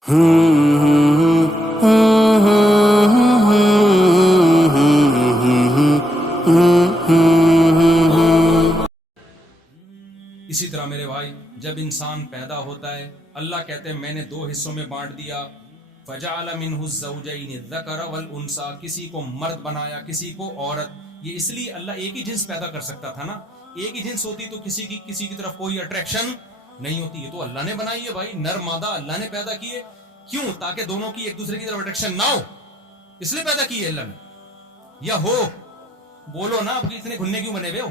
اسی طرح میرے بھائی جب انسان پیدا ہوتا ہے اللہ کہتے ہیں میں نے دو حصوں میں بانٹ دیا، فجعل منہ الزوجین الذکر والانثى، کسی کو مرد بنایا کسی کو عورت. یہ اس لیے اللہ ایک ہی جنس پیدا کر سکتا تھا نا، ایک ہی جنس ہوتی تو کسی کی طرف کوئی اٹریکشن نہیں ہوتی. یہ تو اللہ نے بنائی ہے بھائی، نر مادہ اللہ نے پیدا کیے. کیوں؟ تاکہ دونوں کی ایک دوسرے کی طرف اٹریکشن نہ ہو، اس لیے پیدا کی ہے اللہ نے. یا ہو بولو نا، اب اتنے گھننے کیوں بنے ہوئے ہو؟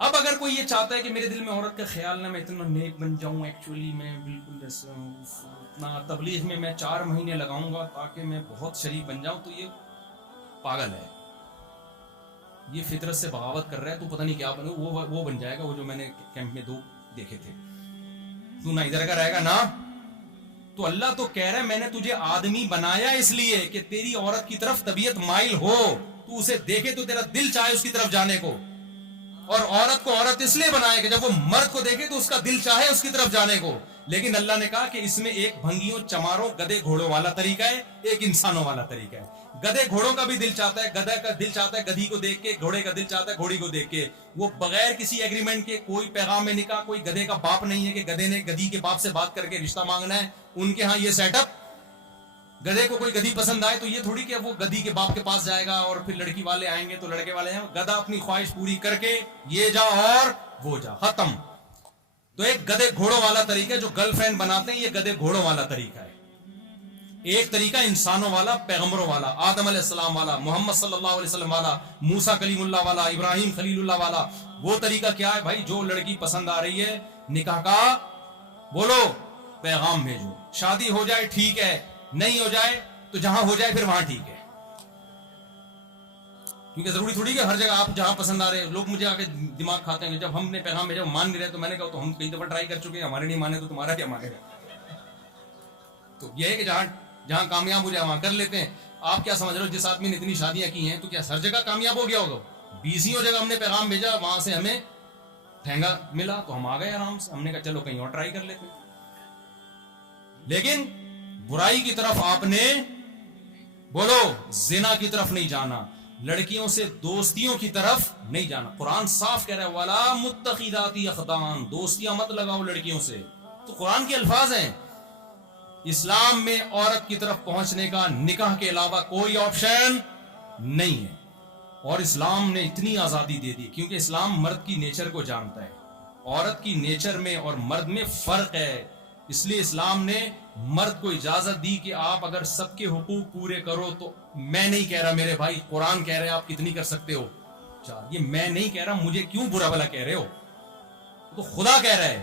اب اگر کوئی یہ چاہتا ہے کہ میرے دل میں عورت کا خیال نہ، میں اتنا نیک بن جاؤں، ایکچولی میں بالکل جیسے اتنا تبلیغ میں 4 مہینے لگاؤں گا تاکہ میں بہت شریف بن جاؤں، تو یہ پاگل ہے، یہ فطرت سے بغاوت کر رہا ہے. تو پتہ نہیں کیا بنے، وہ بن جائے گا وہ جو میں نے کیمپ میں 2 دیکھے تھے. تو نہ ادھر کا رہے گا نا. تو اللہ تو کہہ رہا ہے میں نے تجھے آدمی بنایا اس لیے کہ تیری عورت کی طرف طبیعت مائل ہو، تو اسے دیکھے تو تیرا دل چاہے اس کی طرف جانے کو. اور عورت کو عورت اس لیے بنایا کہ جب وہ مرد کو دیکھے تو اس کا دل چاہے اس کی طرف جانے کو. لیکن اللہ نے کہا کہ اس میں ایک بھنگیوں چماروں گدے گھوڑوں والا طریقہ ہے، ایک انسانوں والا طریقہ ہے. گدے گھوڑوں کا بھی دل چاہتا ہے، گدھا کا دل چاہتا ہے گدھی کو دیکھ کے، گھوڑے کا دل چاہتا ہے گھوڑی کو دیکھ کے. وہ بغیر کسی ایگریمنٹ کے، کوئی پیغام میں نکاح، کوئی گدھے کا باپ نہیں ہے کہ گدھے نے گدھی کے باپ سے بات کر کے رشتہ مانگنا ہے. ان کے ہاں یہ سیٹ اپ. گدھے کو کوئی گدھی پسند آئے تو یہ تھوڑی کہ وہ گدھی کے باپ کے پاس جائے گا اور پھر لڑکی والے آئیں گے تو لڑکے والے آئیں گے. گدھا اپنی خواہش پوری کر کے یہ جا اور وہ جا، ختم. تو ایک گدھے گھوڑوں والا طریقہ جو گرل فرینڈ بناتے ہیں، یہ گدھے گھوڑوں والا طریقہ ہے. ایک طریقہ انسانوں والا، پیغمبروں والا، آدم علیہ السلام والا، محمد صلی اللہ علیہ وسلم والا، موسیٰ کلیم اللہ والا، ابراہیم خلیل اللہ والا. وہ طریقہ کیا ہے بھائی؟ جو لڑکی پسند آ رہی ہے، نکاح کا بولو، پیغام بھیجو. شادی ہو جائے ٹھیک ہے، نہیں ہو جائے تو جہاں ہو جائے پھر وہاں ٹھیک ہے. کیونکہ ضروری تھوڑی کہ ہر جگہ آپ جہاں پسند آ رہے ہیں. لوگ مجھے آگے دماغ کھاتے ہیں جب ہم نے پیغام بھیجا مان نہیں رہے تو میں نے کہا تو ہم کئی دفعہ ٹرائی کر چکے ہیں، ہمارے نہیں مانے تو تمہارا کیا مانے گا. تو یہ ہے کہ جہاں کامیاب ہو جائے وہاں کر لیتے ہیں. آپ کیا سمجھ رہے ہو جس آدمی نے اتنی شادیاں کی ہیں تو کیا ہر جگہ کامیاب ہو گیا ہوگا؟ 20 جگہ ہم نے پیغام بھیجا، وہاں سے ہمیں ٹھینگا ملا تو ہم آ گئے آرام سے. ہم نے کہا چلو کہیں اور ٹرائی کر لیتے. لیکن برائی کی طرف آپ نے بولو، زنا کی طرف نہیں جانا، لڑکیوں سے دوستیوں کی طرف نہیں جانا. قرآن صاف کہہ رہا ہے وَلَا مُتَّخِذَاتِ أَخْدَانٍ، دوستیاں مت لگاؤ لڑکیوں سے. تو قرآن کے الفاظ ہیں. اسلام میں عورت کی طرف پہنچنے کا نکاح کے علاوہ کوئی آپشن نہیں ہے. اور اسلام نے اتنی آزادی دے دی کیونکہ اسلام مرد کی نیچر کو جانتا ہے. عورت کی نیچر میں اور مرد میں فرق ہے. اس لیے اسلام نے مرد کو اجازت دی کہ آپ اگر سب کے حقوق پورے کرو تو، میں نہیں کہہ رہا میرے بھائی، قرآن کہہ رہے آپ کتنی کر سکتے ہو. یہ میں نہیں کہہ رہا، مجھے کیوں برا بھلا کہہ رہے ہو؟ تو خدا کہہ رہا ہے.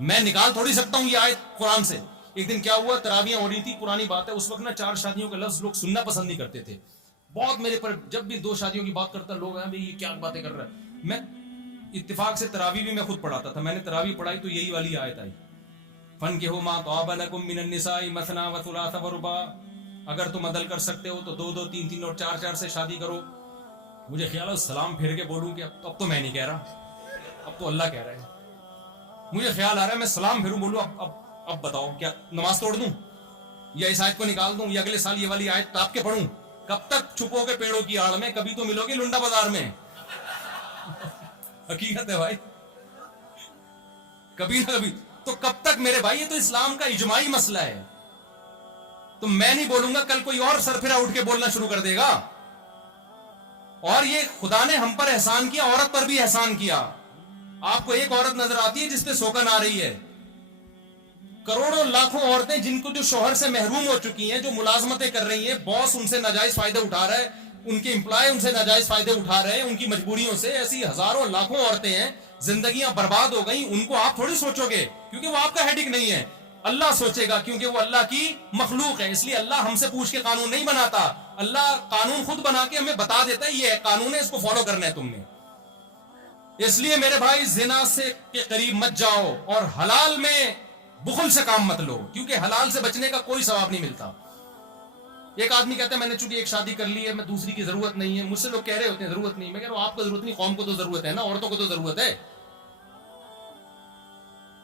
میں نکال تھوڑی سکتا ہوں یہ آیت قرآن سے. ایک دن کیا ہوا، تراویاں ہو رہی تھی، پرانی بات ہے، اس وقت نا 4 شادیوں کا لفظ لوگ سننا پسند نہیں کرتے تھے. بہت میرے پر جب بھی 2 شادیوں کی بات کرتا لوگ ہیں یہ کیا باتیں کر رہا ہے. میں اتفاق سے تراویح بھی میں خود پڑھاتا تھا. میں نے تراویح پڑھائی تو یہی والی آیت آئی، فَانكِحُوا مَا طَابَ لَكُم مِّنَ النِّسَاءِ مَثْنَىٰ وَثُلَاثَ وَرُبَاعَ، اگر تم عدل کر سکتے ہو تو 2 3 3 اور 4 4 سے شادی کرو. مجھے خیال ہے سلام پھیر کے بولوں کہ اب تو میں نہیں کہہ رہا، اب تو اللہ کہہ رہا ہے. مجھے خیال آ رہا ہے میں سلام پھیروں بولوں اب بتاؤ کیا نماز توڑ دوں یا اس آیت کو نکال دوں یا اگلے سال یہ والی آیت ٹاپ کے پڑھوں؟ کب تک چھپو گے پیڑوں کی آڑ میں؟ کبھی تو ملو گے لنڈا بازار میں. حقیقت ہے بھائی، کبھی نہ کبھی. تو کب تک میرے بھائی؟ یہ تو اسلام کا اجماعی مسئلہ ہے. تو میں نہیں بولوں گا، کل کوئی اور سرفرا اٹھ کے بولنا شروع کر دے گا. اور یہ خدا نے ہم پر احسان کیا، عورت پر بھی احسان کیا. آپ کو ایک عورت نظر آتی ہے جس پہ سوکن آ رہی ہے؟ کروڑوں لاکھوں عورتیں جن کو جو شوہر سے محروم ہو چکی ہیں، جو ملازمتیں کر رہی ہیں، باس ان سے ناجائز فائدہ اٹھا رہا ہے، ان کے امپلائی ان سے ناجائز فائدے اٹھا رہے ہیں ان کی مجبوریوں سے. ایسی ہزاروں لاکھوں عورتیں ہیں، زندگیاں برباد ہو گئیں. ان کو آپ تھوڑی سوچو گے کیونکہ وہ آپ کا ہیڈک نہیں ہے، اللہ سوچے گا کیونکہ وہ اللہ کی مخلوق ہے. اس لیے اللہ ہم سے پوچھ کے قانون نہیں بناتا، اللہ قانون خود بنا کے ہمیں بتا دیتا ہے یہ قانون ہے، اس کو فالو کرنا ہے تم نے. اس لیے میرے بھائی زنا سے کے قریب مت جاؤ اور حلال میں بخل سے کام مت لو، کیونکہ حلال سے بچنے کا کوئی ثواب نہیں ملتا. ایک آدمی کہتا ہے میں نے چونکہ ایک شادی کر لی ہے، میں دوسری کی ضرورت نہیں ہے. مجھ سے لوگ کہہ رہے ہوتے ہیں ضرورت نہیں. میں کہہ رہا ہوں آپ کو ضرورت نہیں، قوم کو تو ضرورت ہے نا، عورتوں کو تو ضرورت ہے.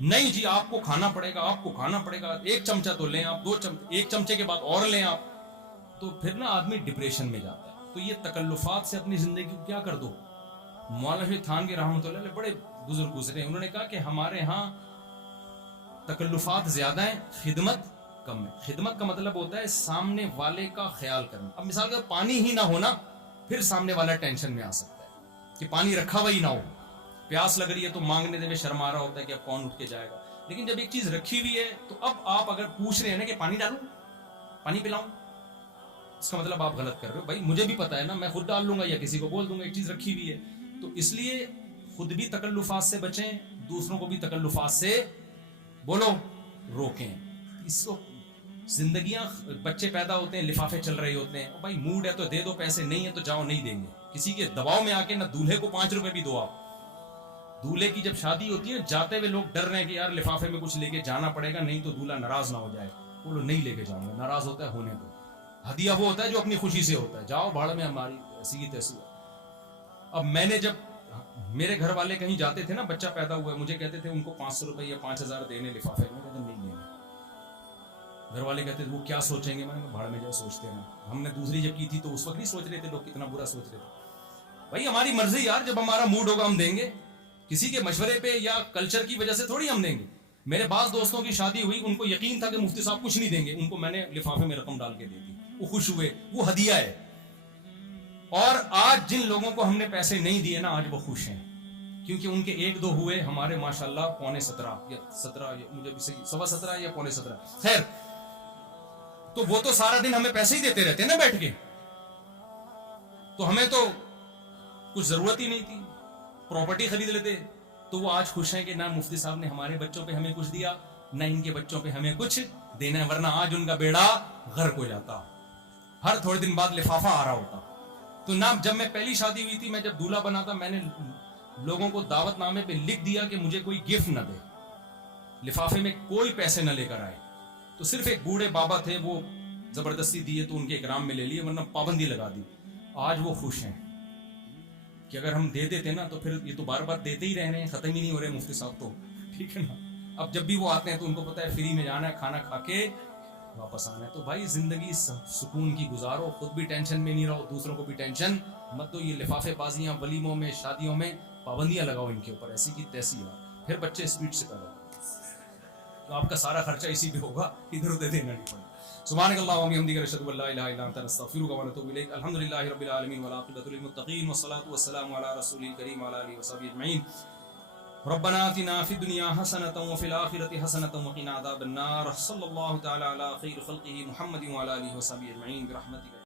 نہیں جی آپ کو کھانا پڑے گا، آپ کو کھانا پڑے گا، ایک چمچہ تو لیں آپ، ایک چمچے کے بعد اور لیں آپ، تو پھر نا آدمی ڈپریشن میں جاتا ہے. تو یہ تکلفات سے اپنی زندگی کو کیا کر دو. مولانا شاہ تھانوی رحمۃ اللہ علیہ بڑے بزرگ گزرے، انہوں نے کہا کہ ہمارے ہاں تکلفات زیادہ ہیں، خدمت کم ہے. خدمت کا مطلب ہوتا ہے سامنے والے کا خیال کرنا. اب مثال کے پانی ہی نہ ہونا پھر سامنے والا ٹینشن میں آ سکتا ہے کہ پانی رکھا ہوا ہی نہ ہو، پیاس لگ رہی ہے تو مانگنے میں شرم آ رہا ہوتا ہے کہ اب کون اٹھ کے جائے گا. لیکن جب ایک چیز رکھی ہوئی ہے تو اب آپ اگر پوچھ رہے ہیں نا کہ پانی ڈالوں، پانی پلاؤں، اس کا مطلب آپ غلط کر رہے ہو. بھائی مجھے بھی پتا ہے نا، میں خود ڈال لوں گا یا کسی کو بول دوں گا، ایک چیز رکھی ہوئی ہے. تو اس لیے خود بھی تکلفات سے بچیں، دوسروں کو بھی تکلفات سے بولو روکیں. اس کو زندگیاں، بچے پیدا ہوتے ہیں لفافے چل رہے ہوتے ہیں، بھائی موڈ ہے تو دے دو پیسے، نہیں ہے تو جاؤ نہیں دیں گے. کسی کے دباؤ میں آ کے نہ دولہے کو 5 روپے بھی دو. آپ دولہے کی جب شادی ہوتی ہے جاتے ہوئے لوگ ڈر رہے ہیں کہ یار لفافے میں کچھ لے کے جانا پڑے گا، نہیں تو دولہا ناراض نہ ہو جائے. بولو نہیں لے کے جاؤں گا، ناراض ہوتا ہے ہونے دو. ہدیہ وہ ہوتا ہے جو اپنی خوشی سے ہوتا ہے، جاؤ بھاڑ میں، ہماری ایسی کی تیسی. اب میں نے جب میرے گھر والے کہیں جاتے تھے نا، بچہ پیدا ہوا ہے، مجھے کہتے تھے ان کو 500 روپے یا 5000 دینے لفافے میں، کہتے نہیں دینے. گھر والے کہتے تھے وہ کیا سوچیں گے، میں نے کہا بھاڑ میں جائے سوچتے ہیں. ہم نے دوسری جب کی تھی تو اس وقت نہیں سوچ رہے تھے لوگ کتنا برا سوچ رہے تھے. بھائی ہماری مرضی یار، جب ہمارا موڈ ہوگا ہم دیں گے، کسی کے مشورے پہ یا کلچر کی وجہ سے تھوڑی ہم دیں گے. میرے بعض دوستوں کی شادی ہوئی، ان کو یقین تھا کہ مفتی صاحب کچھ نہیں دیں گے، ان کو میں نے لفافے میں رقم ڈال کے دے دی، وہ خوش ہوئے، وہ ہدیہ ہے. اور آج جن لوگوں کو ہم نے پیسے نہیں دیے نا، آج وہ خوش ہیں، کیونکہ ان کے 1-2 ہوئے، ہمارے ماشاءاللہ 17.5 یا 17، مجھے بھی صحیح 17.25 یا 17.5. خیر، تو وہ تو سارا دن ہمیں پیسے ہی دیتے رہتے ہیں نا بیٹھ کے، تو ہمیں تو کچھ ضرورت ہی نہیں تھی، پراپرٹی خرید لیتے. تو وہ آج خوش ہیں کہ نہ مفتی صاحب نے ہمارے بچوں پہ ہمیں کچھ دیا، نہ ان کے بچوں پہ ہمیں کچھ دینا ہے، ورنہ آج ان کا بیڑا غرق ہو جاتا، ہر تھوڑے دن بعد لفافہ آ رہا ہوتا. تو نہ جب میں پہلی شادی ہوئی تھی، میں جب دولہا بنا تھا، میں نے لوگوں کو دعوت نامے پہ لکھ دیا کہ مجھے کوئی گفٹ نہ دے، لفافے میں کوئی پیسے نہ لے کر آئے. تو صرف ایک بوڑھے بابا تھے، وہ زبردستی دیے تو ان کے اکرام میں لے لیے، ورنہ پابندی لگا دی. آج وہ خوش ہیں کہ اگر ہم دے دیتے نا تو پھر یہ تو بار بار دیتے ہی رہ رہے ہیں، ختم ہی نہیں ہو رہے مفتی صاحب تو، ٹھیک ہے نا. اب جب بھی وہ آتے ہیں تو ان کو پتا ہے فری میں جانا ہے، کھانا کھا کے واپس آنا ہے. تو بھائی زندگی سکون کی گزارو، خود بھی ٹینشن میں نہیں رہو، دوسروں کو بھی ٹینشن مت دو. یہ لفافے بازیاں ولیموں میں، شادیوں میں پابندیاں لگاؤ ان کے اوپر، ایسی کی تیسی ہے، پھر بچے اسپیڈ سے پیدا ہوتے تو آپ کا سارا خرچہ اسی پہ ہوگا، ادھر ادھر دینا نہیں پڑے. سبحانك اللهم وبحمدك اشهد ان لا اله الا انت نستغفرك ونتوب اليك. الحمد لله رب العالمين والعاقبة للمتقين والصلاة والسلام على رسوله الكريم وعلى اله وصحبه اجمعين. ربنا آتنا في الدنيا حسنة وفي الآخرة حسنة وقنا عذاب النار. صلى الله تعالى على خير خلقه محمد وعلى اله وصحبه اجمعين برحمتك.